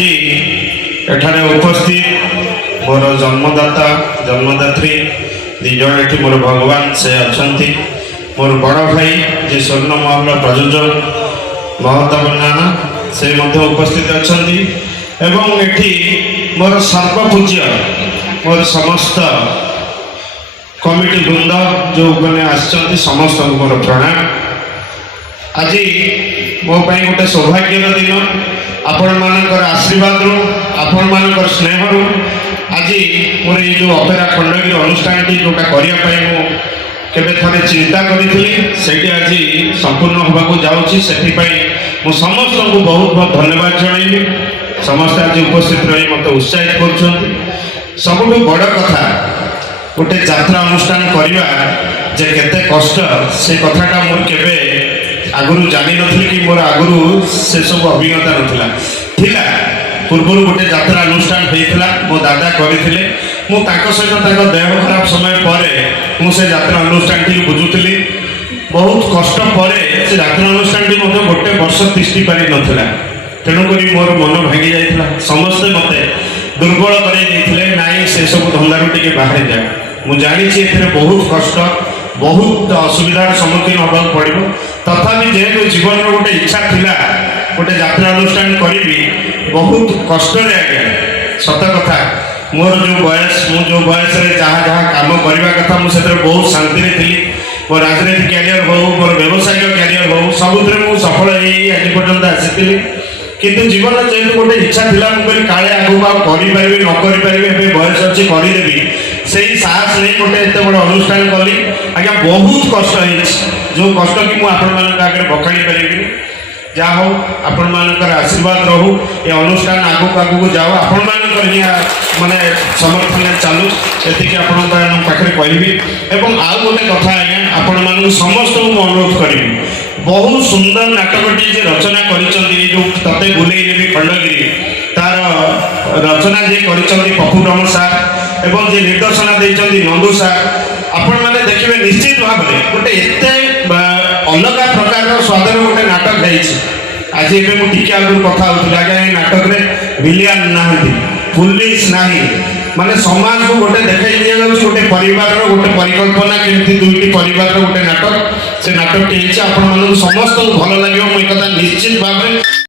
आज एठारे उपस्थित मोर जन्मदाता जन्मदात्री दिज ये मोर भगवान से अच्छा मोर बड़ भाई जे स्वर्ण महल प्रयोजक महताबन्याना से उपस्थित अच्छा एवं एठी मोर सर्वपूज्य मोर समस्त कमिटी वृंद जो मैंने आसचंती समस्त मोर प्रणाम। आज मो गोटे सौभाग्यर दिन आपण मानकर आशीर्वाद रू आपण मानकर स्नेह रू आज मोर ये जो अपेरा खंडगिरी अनुष्ठान टी जोटा करने केबे थरे चिंता करी से आज संपूर्ण होगा जाऊँगी से समस्त को बहुत बहुत धन्यवाद जनइबी। समस्त आज उपस्थित रही मत उत्साहित कर सब बड़ कथा गोटे यात्रा अनुष्ठान करवा जे केते कष्ट से कथाटा मोर केबे आगुरु जानी नथि कि मोर आगुरु से सब अभिज्ञता नथिला पूर्व गोटे यात्रा अनुष्ठान होता मो दादा करथिले मु ताको सहित ताको देह खराब समय पर मुझे यात्रा अनुष्ठान टी बुझुली बहुत कष्ट पर से यात्रा अनुष्ठान टी गोटे वर्ष तिष्टि पारि नथिला तेणुक मोर मन भांगी जाइथिला समस्ते मते दुर्बल करे नाई से सब धंदारू टिके बाहर जाए मु जानी बहुत कष्ट बहुत असुविधार सम्मुखीन होगा पड़ो तथापि जेहेतु जीवन गोटे इच्छा थिला गोटे यात्रा अनुष्ठान करी बहुत कष्ट आगे सत कथा मोर जो बयस मु जो बयस जहाँ जहाँ कम करने कथा मुझे बहुत शांति थी मो राजनीति क्यारियर हो मोर व्यवसायिक क्यारियर हो सबुत सफल आज पर्यटन आसी किंतु जीवन जेहेतु गोटे इच्छा थी मुझे काले आगू करें न करें बयस अच्छी करदेवी से साहस नहीं गोटे एत बड़ अनुष्ठान कली आज्ञा बहुत कष्ट जो कष्ट कि मुझे बखाणी पारि जहाँ हो आपण मानकर आशीर्वाद रहू ये अनुष्ठान आगक आगक जाओ आपण मानकर माने समर्थन चालू ये पाखे कहबी एवं आउ गोटे कथा आज्ञा आपण मान समस्त को अनुरोध करी बहुत सुंदर नाटकटी जे रचना करिसंती जो तते बुलेई देवी खंडगिरी तार रचना जे करिसंती पप्पू रमण सार एवं जे निर्देशना देइसंती नंदू सार आपण माने देखिबे निश्चित भाव में गोटे एते अलग प्रकार स्वादर गोटे नाटक है। आज ये टिके आगु कथा होता है नाटक में विलियन ना पुलिस ना माने समाज को गोटे देखा गोटे परिवार गोटे परिकल्पना केमती दुईटी परिवार गोटे नाटक से नाटक समस्त भल लगे निश्चित भाव में